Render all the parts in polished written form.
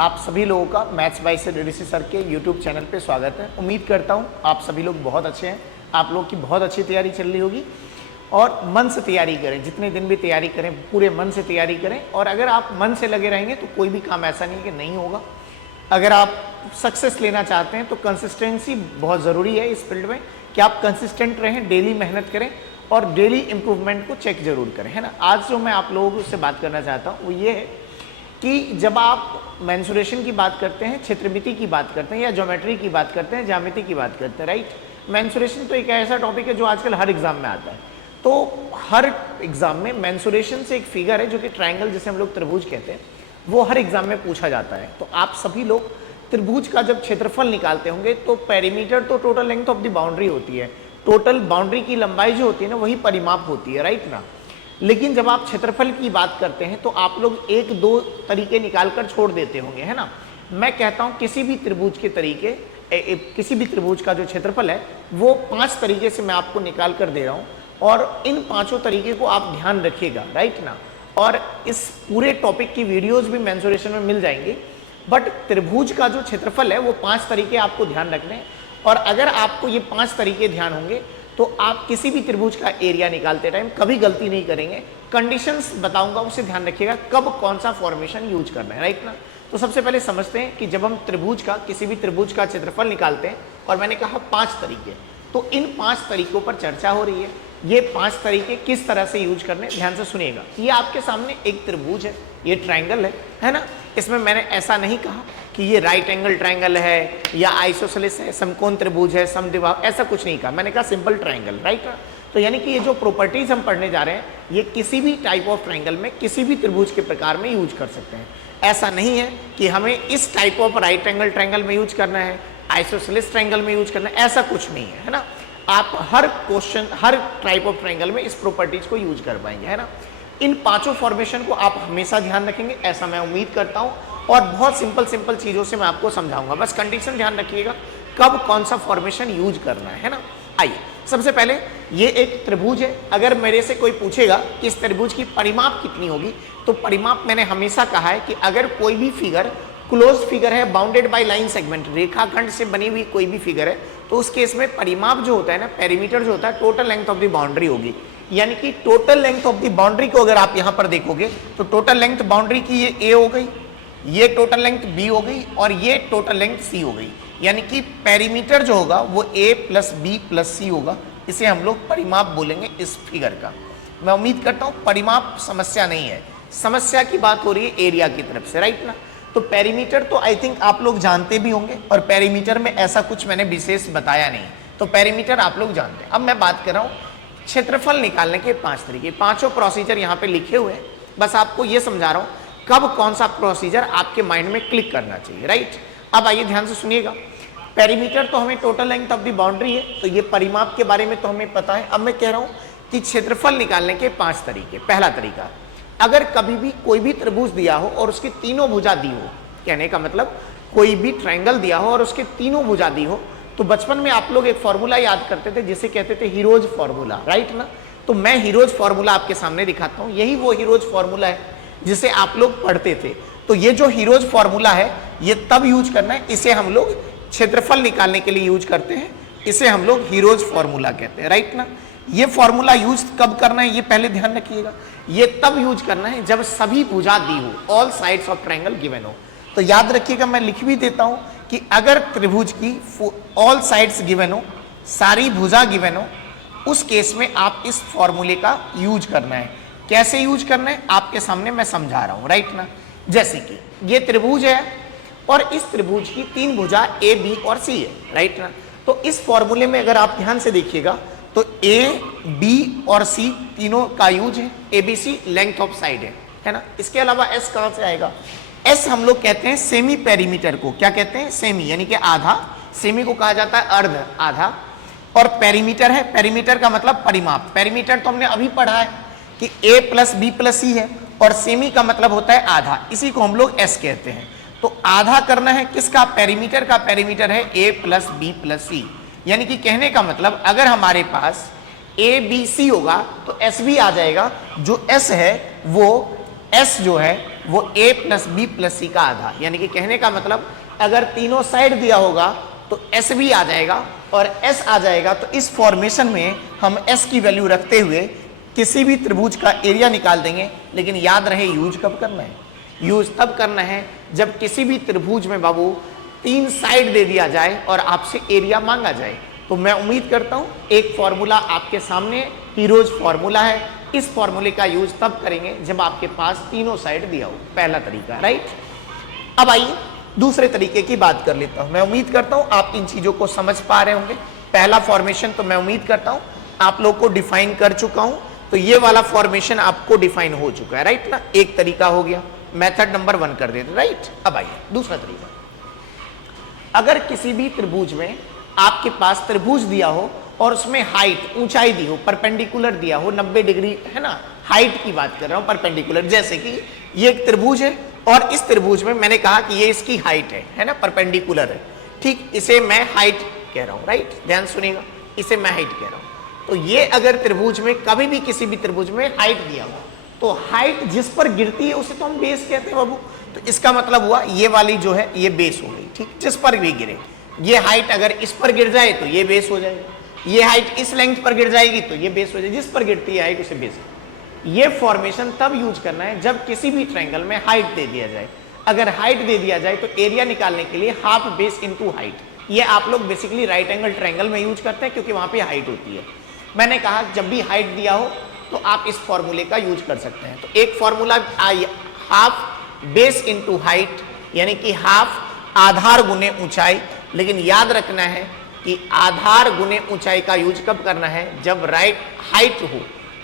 आप सभी लोगों का maths by sir Rishi sir के यूट्यूब चैनल पे स्वागत है। उम्मीद करता हूँ आप सभी लोग बहुत अच्छे हैं, आप लोग की बहुत अच्छी तैयारी चल रही होगी और मन से तैयारी करें। जितने दिन भी तैयारी करें पूरे मन से तैयारी करें और अगर आप मन से लगे रहेंगे तो कोई भी काम ऐसा नहीं कि नहीं होगा। अगर आप सक्सेस लेना चाहते हैं तो कंसिस्टेंसी बहुत ज़रूरी है इस फील्ड में, कि आप कंसिस्टेंट रहें, डेली मेहनत करें और डेली इम्प्रूवमेंट को चेक जरूर करें, है ना। आज जो मैं आप लोगों से बात करना चाहता हूँ वो ये है कि जब आप मेंसुरेशन की बात करते हैं, क्षेत्रमिति की बात करते हैं या ज्योमेट्री की बात करते हैं, ज्यामिति की बात करते हैं, राइट। मेंसुरेशन तो एक ऐसा टॉपिक है जो आजकल हर एग्जाम में आता है। तो हर एग्जाम में मेंसुरेशन से एक फिगर है जो कि ट्रायंगल, जिसे हम लोग त्रिभुज कहते हैं, वो हर एग्जाम में पूछा जाता है। तो आप सभी लोग त्रिभुज का जब क्षेत्रफल निकालते होंगे तो पेरीमीटर तो total length of the boundary होती है, टोटल बाउंड्री की लंबाई जो होती है ना वही परिमाप होती है, राइट ना। लेकिन जब आप क्षेत्रफल की बात करते हैं तो आप लोग एक दो तरीके निकाल कर छोड़ देते होंगे, है ना। मैं कहता हूं किसी भी त्रिभुज के तरीके, किसी भी त्रिभुज का जो क्षेत्रफल है वो 5 तरीके से मैं आपको निकाल कर दे रहा हूं और इन 5 तरीके को आप ध्यान रखिएगा, राइट ना। और इस पूरे टॉपिक की वीडियोज भी मेंसुरेशन में मिल जाएंगी, बट त्रिभुज का जो क्षेत्रफल है वो 5 तरीके आपको ध्यान रखने हैं। और अगर आपको ये 5 तरीके ध्यान होंगे तो आप किसी भी त्रिभुज का एरिया निकालते टाइम कभी गलती नहीं करेंगे। कंडीशंस बताऊंगा, उसे ध्यान रखिएगा कब कौन सा फॉर्मेशन यूज करना है, राइट ना। तो सबसे पहले समझते हैं कि जब हम त्रिभुज का, किसी भी त्रिभुज का क्षेत्रफल निकालते हैं, और मैंने कहा 5 तरीके, तो इन 5 तरीकों पर चर्चा हो रही है। ये 5 तरीके किस तरह से यूज करने, ध्यान से सुनिएगा। ये आपके सामने एक त्रिभुज है, ये ट्रायंगल है ना। इसमें मैंने ऐसा नहीं कहा कि ये राइट एंगल ट्रायंगल है या आइसोसेलेस है, समकोण त्रिभुज है, समद्विबाहु, ऐसा कुछ नहीं कहा। मैंने कहा सिंपल ट्रायंगल, राइट। तो यानी कि ये जो प्रॉपर्टीज हम पढ़ने जा रहे हैं ये किसी भी टाइप ऑफ ट्रायंगल में, किसी भी त्रिभुज के प्रकार में यूज कर सकते हैं। ऐसा नहीं है कि हमें इस type of right angle triangle में यूज करना है, आइसोसेलेस ट्रायंगल में यूज करना है, ऐसा कुछ नहीं है ना। आप हर क्वेश्चन, हर टाइप ऑफ ट्रायंगल में इस प्रॉपर्टीज को यूज कर पाएंगे, है ना। इन 5 फॉर्मेशन को आप हमेशा ध्यान रखेंगे, ऐसा मैं उम्मीद करता हूं। और बहुत सिंपल चीजों से मैं आपको समझाऊंगा, बस कंडीशन ध्यान रखिएगा कब कौन सा फॉर्मेशन यूज करना है ना। आइए सबसे पहले, ये एक त्रिभुज है। अगर मेरे से कोई पूछेगा कि इस त्रिभुज की परिमाप कितनी होगी, तो परिमाप मैंने हमेशा कहा है कि अगर कोई भी फिगर क्लोज फिगर है, बाउंडेड बाय लाइन सेगमेंट, रेखाखंड से बनी हुई कोई भी फिगर है, तो उस केस में परिमाप जो होता है ना, पेरीमीटर जो होता है, total length of the boundary होगी। यानी कि total length of the boundary को अगर आप यहां पर देखोगे तो टोटल लेंथ बाउंड्री की ये ए हो गई, ये टोटल लेंथ बी हो गई और ये टोटल लेंथ सी हो गई। यानी कि पेरीमीटर जो होगा वो ए प्लस बी प्लस सी होगा। इसे हम लोग परिमाप बोलेंगे इस फिगर का। मैं उम्मीद करता हूं परिमाप समस्या नहीं है, समस्या की बात हो रही है एरिया की तरफ से, राइट ना। तो पेरीमीटर तो आई थिंक आप लोग जानते भी होंगे और पेरीमीटर में ऐसा कुछ मैंने विशेष बताया नहीं, तो पेरीमीटर आप लोग जानते हैं। अब मैं बात कर रहा हूं क्षेत्रफल निकालने के 5 तरीके, 5 प्रोसीजर यहाँ पे लिखे हुए हैं। बस आपको ये समझा रहा हूं कब कौन सा प्रोसीजर आपके माइंड में क्लिक करना चाहिए, राइट। अब आइए ध्यान से सुनिएगा। पेरीमीटर तो हमें total length of the boundary है, तो ये परिमाप के बारे में तो हमें पता है। अब मैं कह रहा हूं कि क्षेत्रफल निकालने के 5 तरीके। पहला तरीका, अगर कभी भी कोई भी त्रिभुज दिया हो और उसकी तीनों भुजा दी हो, कहने का मतलब कोई भी ट्रायंगल दिया हो और उसके तीनों भुजा दी हो, तो बचपन में आप लोग एक फॉर्मूला याद करते थे जिसे कहते थे हीरोज फॉर्मूला, राइट ना। तो मैं हीरोज फॉर्मूला आपके सामने दिखाता हूं, यही वो हीरोज फॉर्मूला है जिसे आप लोग पढ़ते थे। तो ये जो हीरोज फॉर्मूला है ये तब यूज करना है, इसे हम लोग क्षेत्रफल निकालने के लिए यूज करते हैं, इसे हम लोग हीरोज फॉर्मूला कहते हैं, राइट ना। ये फॉर्मूला यूज कब करना है ये पहले ध्यान रखिएगा। ये तब यूज करना है जब सभी भुजा दी हो, all sides of triangle given हो। तो याद रखिएगा, मैं लिख भी देता हूं कि अगर त्रिभुज की ऑल साइड्स गिवन हो, सारी भुजा गिवन हो, उस केस में आप इस फॉर्मूले का यूज करना है। कैसे यूज करना है आपके सामने मैं समझा रहा हूं, राइट ना। जैसे कि ये त्रिभुज है और इस त्रिभुज की 3 भुजा ए बी और सी है, राइट ना। तो इस फॉर्मूले में अगर आप ध्यान से देखिएगा तो ए बी और सी तीनों का यूज है। A B C length of side है ना। इसके अलावा एस कहां से आएगा? एस हम लोग कहते हैं सेमी पेरीमीटर को। क्या कहते हैं? सेमी, यानी कि आधा। सेमी को कहा जाता है अर्ध, आधा। और पेरीमीटर है, पेरीमीटर का मतलब परिमाप। पेरीमीटर तो हमने अभी पढ़ा है कि a प्लस बी प्लस सी है और सेमी का मतलब होता है आधा, इसी को हम लोग s कहते हैं। तो आधा करना है किसका? पेरीमीटर का। पेरीमीटर है a प्लस बी प्लस सी। यानी कि कहने का मतलब अगर हमारे पास a b c होगा तो s भी आ जाएगा। जो s है वो S जो है वो A प्लस बी प्लस सी का आधा, यानी कि कहने का मतलब अगर तीनों साइड दिया होगा तो S भी आ जाएगा और S आ जाएगा, तो इस फॉर्मेशन में हम S की वैल्यू रखते हुए किसी भी त्रिभुज का एरिया निकाल देंगे। लेकिन याद रहे यूज कब करना है, यूज तब करना है जब किसी भी त्रिभुज में बाबू 3 साइड दे दिया जाए और आपसे एरिया मांगा जाए। तो मैं उम्मीद करता हूं एक फॉर्मूला आपके सामने हीरोज फॉर्मूला है, इस फॉर्मूले का यूज तब करेंगे जब आपके पास तीनों साइड दिया हो, पहला तरीका, राइट। अब आइए दूसरे तरीके की बात कर लेता हूं। मैं उम्मीद करता हूं आप इन चीजों को समझ पा रहे होंगे। पहला फॉर्मेशन तो मैं उम्मीद करता हूं आप लोग को डिफाइन कर चुका हूं, तो ये वाला फॉर्मेशन आपको डिफाइन हो चुका है, राइट ना। एक तरीका हो गया, मेथड नंबर 1 कर देते, राइट। अब आइए दूसरा तरीका। अगर किसी भी त्रिभुज में आपके पास त्रिभुज दिया हो और उसमें हाइट ऊंचाई दी हो, परपेंडिकुलर दिया हो 90 डिग्री, है ना, हाइट की बात कर रहा हूं, परपेंडिकुलर। जैसे कि ये एक त्रिभुज है और इस त्रिभुज में मैंने कहा कि ये इसकी हाइट है ना, परपेंडिकुलर है, ठीक, इसे मैं हाइट कह रहा हूं, राइट। ध्यान सुनिएगा, इसे मैं हाइट कह रहा हूं। तो ये अगर त्रिभुज में कभी भी किसी भी त्रिभुज में हाइट दिया हो, तो हाइट जिस पर गिरती है उसे तो हम बेस कहते हैं बाबू। तो इसका मतलब हुआ ये वाली जो है ये बेस हो गई, ठीक, जिस पर भी गिरे। ये हाइट अगर इस पर गिर जाए तो ये बेस हो जाएगा, ये हाइट इस लेंथ पर गिर जाएगी तो ये बेस हो जाएगी, जिस पर गिरती है हाइट उसे बेस। ये फॉर्मेशन तब यूज करना है जब किसी भी ट्रायंगल में हाइट दे दिया जाए। अगर हाइट दे दिया जाए तो एरिया निकालने के लिए हाफ बेस इनटू हाइट। ये आप लोग बेसिकली राइट एंगल ट्रायंगल में यूज करते हैं क्योंकि वहां पे हाइट होती है। मैंने कहा जब भी हाइट दिया हो तो आप इस फॉर्मूले का यूज कर सकते हैं। तो एक formula half base into height, यानी कि हाफ आधार गुने ऊंचाई। लेकिन याद रखना है कि आधार गुने ऊंचाई का यूज कब करना है, जब राइट हाइट हो,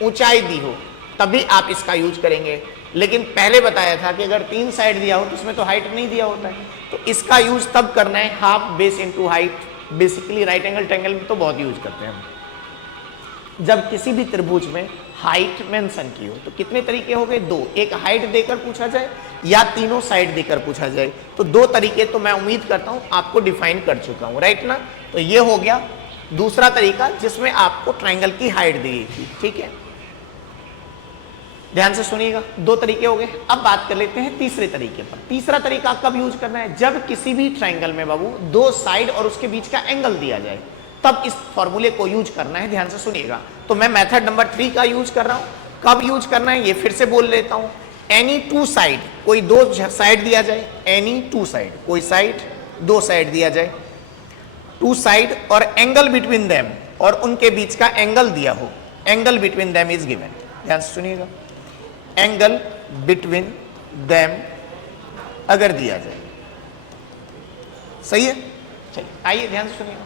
ऊंचाई दी हो, तभी आप इसका यूज करेंगे। लेकिन पहले बताया था कि अगर 3 साइड दिया हो तो उसमें तो हाइट नहीं दिया होता है, तो इसका यूज तब करना है half base into height. Basically right angle triangle में तो बहुत यूज करते हैं हम, जब किसी भी त्रिभुज में हाइट मेंशन की हो। तो कितने तरीके हो गए, 2, एक हाइट देकर पूछा जाए या तीनों साइड देकर पूछा जाए। तो 2 तरीके तो मैं उम्मीद करता हूं आपको डिफाइन कर चुका हूं, राइट ना। तो ये हो गया दूसरा तरीका जिसमें आपको ट्रायंगल की हाइट दी गई थी, ठीक है। ध्यान से सुनिएगा, 2 तरीके हो गए। अब बात कर लेते हैं तीसरे तरीके पर। तीसरा तरीका कब यूज करना है, जब किसी भी ट्रायंगल में बाबू 2 साइड और उसके बीच का एंगल दिया जाए, तब इस फॉर्मूले को यूज करना है। ध्यान से सुनिएगा। तो मैं मेथड नंबर 3 का यूज कर रहा हूं। कब यूज करना है ये फिर से बोल लेता हूं। एनी 2 साइड, कोई 2 साइड दिया जाए, एनी 2 साइड, कोई साइड 2 साइड दिया जाए, 2 साइड और एंगल बिटवीन देम, और उनके बीच का एंगल दिया हो, angle between them is given. ध्यान से सुनिएगा, एंगल बिटवीन देम अगर दिया जाए, सही है। चलिए आइए ध्यान से सुनिएगा।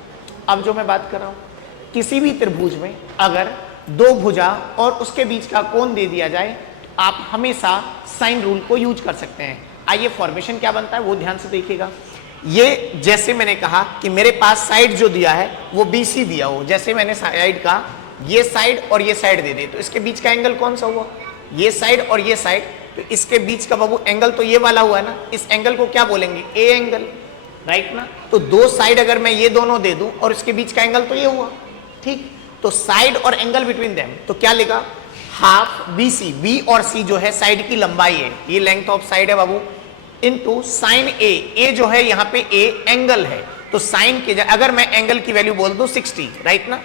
अब जो मैं बात कर रहा हूं, किसी भी त्रिभुज में अगर 2 भुजा और उसके बीच का कोण दे दिया जाए, तो आप हमेशा साइन रूल को यूज कर सकते हैं। आइए फॉर्मेशन क्या बनता है वो ध्यान से देखिएगा। ये जैसे मैंने कहा कि मेरे पास साइड जो दिया है वो BC दिया हो, जैसे मैंने साइड का ये साइड और ये साइड दे दे, तो इसके बीच का एंगल कौन सा हुआ, ये साइड और ये साइड, तो इसके बीच का बाबू एंगल तो ये वाला हुआ है ना। इस एंगल को क्या बोलेंगे, ए एंगल, राइट ना। तो 2 साइड अगर मैं ये दोनों दे दूं और इसके बीच का एंगल तो ये हुआ, ठीक। तो साइड और एंगल बिटवीन देम, तो क्या लेगा, हाफ BC, B और C जो है साइड की लंबाई है, ये लेंथ ऑफ साइड है बाबू, इनटू साइन A, A जो है यहाँ पे A एंगल है, तो साइन के अगर मैं एंगल की वैल्यू बोल दूं 60, राइट ना,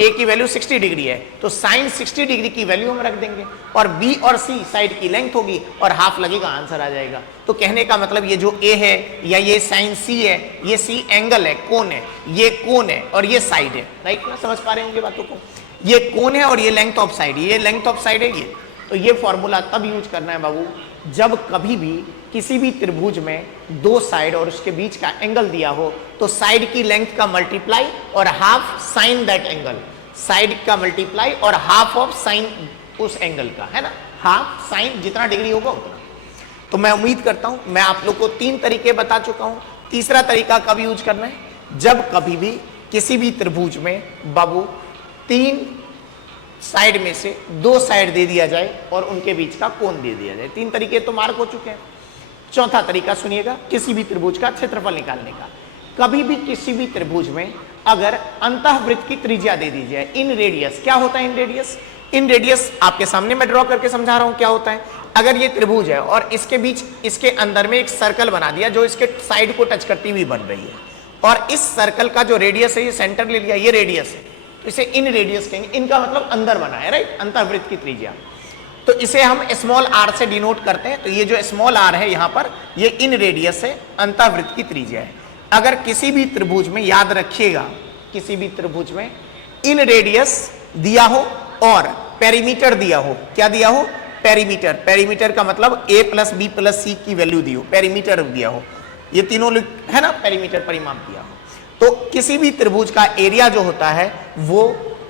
A की वैल्यू 60 डिग्री है, तो साइन 60 डिग्री की वैल्यू हम रख देंगे, और B और C साइड की लेंथ होगी और हाफ लगेगा, आंसर आ जाएगा। तो कहने का मतलब ये जो A है या ये साइन C है, ये C एंगल है, कोण है, ये कोण है और ये साइड है, राइट ना। समझ पा रहे होंगे बातों को, ये कोण है और ये लेंथ ऑफ साइड, ये लेंथ ऑफ साइड है ये। तो ये फॉर्मूला तब यूज करना है बाबू जब कभी भी किसी भी त्रिभुज में 2 साइड और उसके बीच का एंगल दिया हो, तो साइड की लेंथ का मल्टीप्लाई और half sine that angle, side का मल्टीप्लाई और हाफ ऑफ साइन उस एंगल का, है ना, हाफ साइन जितना डिग्री होगा उतना। तो मैं उम्मीद करता हूं मैं आप लोग को 3 तरीके बता चुका हूं। तीसरा तरीका कब यूज करना है, जब कभी भी किसी भी त्रिभुज में बाबू 3 साइड में से 2 साइड दे दिया जाए और उनके बीच का कोण दे दिया जाए। 3 तरीके तो मार्क हो चुके हैं। चौथा तरीका सुनिएगा, किसी भी त्रिभुज का क्षेत्रफल निकालने का। कभी भी किसी भी त्रिभुज में अगर अंतःवृत्त की त्रिज्या दे दी जाए, इन रेडियस, क्या होता है इन रेडियस, इन रेडियस आपके सामने मैं ड्रॉ करके समझा रहा हूं क्या होता है। अगर ये त्रिभुज है और इसके बीच इसके अंदर में एक सर्कल बना दिया जो इसके साइड को टच करती हुई बन रही है, और इस सर्कल का जो रेडियस है, ये सेंटर ले लिया, ये रेडियस है, तो इसे इन रेडियस कहेंगे। इनका मतलब अंदर बना है, राइट, अंतःवृत्त की त्रिज्या। तो इसे हम स्मॉल आर से डिनोट करते हैं। तो ये जो स्मॉल आर है यहाँ पर, ये इन रेडियस है, अंतःवृत्त की त्रिज्या है। अगर किसी भी त्रिभुज में, याद रखिएगा, किसी भी त्रिभुज में इन रेडियस दिया हो और पेरीमीटर दिया हो, क्या दिया हो, पेरीमीटर। पेरीमीटर का मतलब a प्लस बी प्लस सी की वैल्यू दी हो, पेरीमीटर दिया हो, ये तीनों है ना, पेरीमीटर परिमाप दिया हो, तो किसी भी त्रिभुज का एरिया जो होता है वो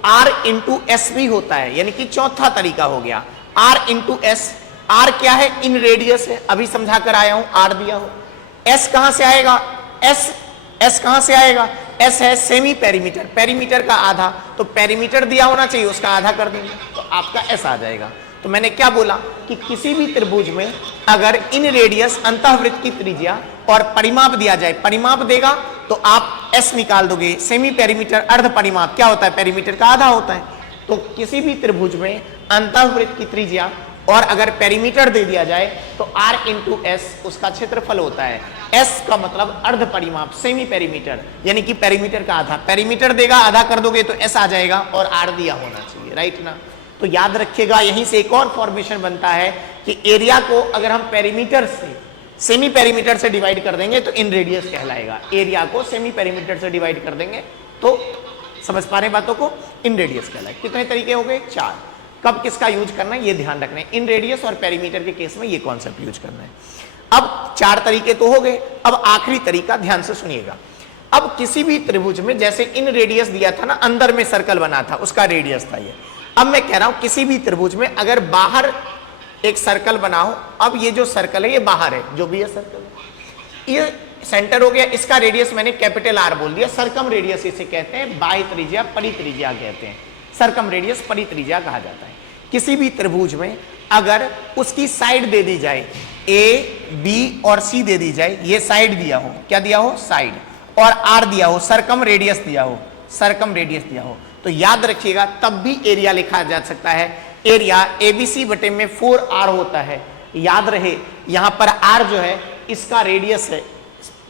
r इंटू एस भी होता है, यानी कि चौथा तरीका हो गया r इंटू एस। r क्या है, इन रेडियस है, अभी समझा कर आया हूं, r दिया हो। s कहां से आएगा, s कहां से आएगा, s है सेमी पेरीमीटर, पेरीमीटर का आधा, तो पेरीमीटर दिया होना चाहिए, उसका आधा कर देंगे तो आपका s आ जाएगा। तो मैंने क्या बोला कि किसी भी त्रिभुज में अगर इन रेडियस अंतःवृत्त की त्रिज्या और परिमाप दिया जाए, परिमाप देगा तो आप s निकाल दोगे, सेमी पेरीमीटर अर्ध परिमाप क्या होता है, पेरीमीटर का आधा होता है। तो किसी भी त्रिभुज में अंतःवृत्त की त्रिज्या और अगर पेरीमीटर दे दिया जाए तो r इंटू एस उसका क्षेत्रफल होता है। s का मतलब अर्ध परिमाप, सेमी पेरीमीटर, यानी कि पेरीमीटर का आधा, पेरीमीटर देगा, आधा कर दोगे तो s आ जाएगा और r दिया होना चाहिए, राइट ना। तो याद रखिएगा, यहीं से एक और फॉर्मेशन बनता है कि एरिया को अगर हम पेरीमीटर से, सेमी पेरीमीटर से डिवाइड कर देंगे तो इन रेडियस कहलाएगा। एरिया को सेमी पेरीमीटर से डिवाइड कर देंगे तो, समझ पा रहे बातों को, इन रेडियस कहलाएगा। कितने तरीके हो गए, 4। कब किसका यूज करना है ये ध्यान रखना है, इन रेडियस और पेरीमीटर के केस में ये कॉन्सेप्ट यूज करना है। अब 4 तरीके तो हो गए, अब आखिरी तरीका ध्यान से सुनिएगा। अब किसी भी त्रिभुज में जैसे इन रेडियस दिया था ना, अंदर में सर्कल बना था, उसका रेडियस था ये। अब मैं कह रहा हूं किसी भी त्रिभुज में अगर बाहर एक सर्कल बनाओ, अब ये जो सर्कल है ये बाहर है, जो भी है सर्कल है, ये सेंटर हो गया, इसका रेडियस मैंने कैपिटल आर बोल दिया, सरकम रेडियस इसे कहते हैं, बाह्य त्रिज्या, परित्रिज्या कहते हैं, सरकम रेडियस परित्रिज्या कहा जाता है। किसी भी त्रिभुज में अगर उसकी साइड दे दी जाए, ए बी और सी दे दी जाए, ये साइड दिया हो, क्या दिया हो, साइड, और आर दिया हो, सरकम रेडियस दिया हो, सरकम रेडियस दिया हो, तो याद रखिएगा तब भी एरिया लिखा जा सकता है। एरिया एबीसी बटे में 4r होता है, याद रहे यहां पर r जो है इसका रेडियस है,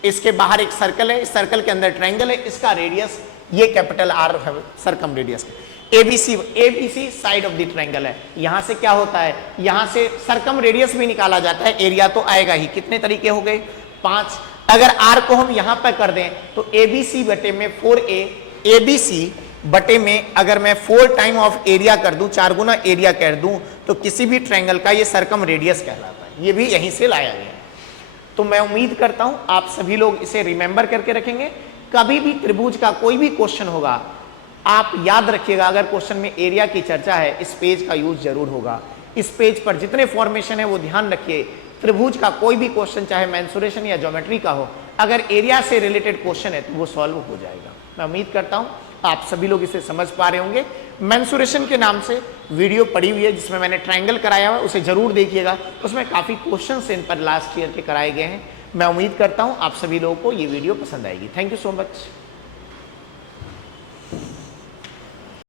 इसके बाहर एक सर्कल है, इस सर्कल के अंदर ट्रायंगल है, इसका रेडियस ये कैपिटल R है, circumradius. ABC side of the triangle है, यहां से क्या होता है, यहां से सरकम रेडियस भी निकाला जाता है, एरिया तो आएगा ही। कितने तरीके हो गए, 5। अगर r को हम यहां पर कर दें तो एबीसी बटे में 4a, एबीसी बटे में अगर मैं 4 टाइम ऑफ एरिया कर दूं, 4 गुना एरिया कर दूं, तो किसी भी ट्रायंगल का ये सरकम रेडियस कहलाता है, ये भी यहीं से लाया गया। तो मैं उम्मीद करता हूं आप सभी लोग इसे रिमेंबर करके रखेंगे। कभी भी त्रिभुज का कोई भी क्वेश्चन होगा, आप याद रखिएगा, अगर क्वेश्चन में एरिया की चर्चा है, इस पेज का यूज जरूर होगा। इस पेज पर जितने फॉर्मेशन है वो ध्यान रखिए। त्रिभुज का कोई भी क्वेश्चन, चाहे मेंसुरेशन या ज्योमेट्री का हो, अगर एरिया से रिलेटेड क्वेश्चन है तो वो सॉल्व हो जाएगा। मैं उम्मीद करता हूं आप सभी लोग इसे समझ पा रहे होंगे। मेंसुरेशन के नाम से वीडियो पड़ी हुई है जिसमें मैंने ट्रायंगल कराया हुआ है, उसे जरूर देखिएगा, उसमें काफी क्वेश्चंस इन पर लास्ट ईयर के कराए गए हैं। मैं उम्मीद करता हूं आप सभी लोगों को ये वीडियो पसंद आएगी। Thank you so much.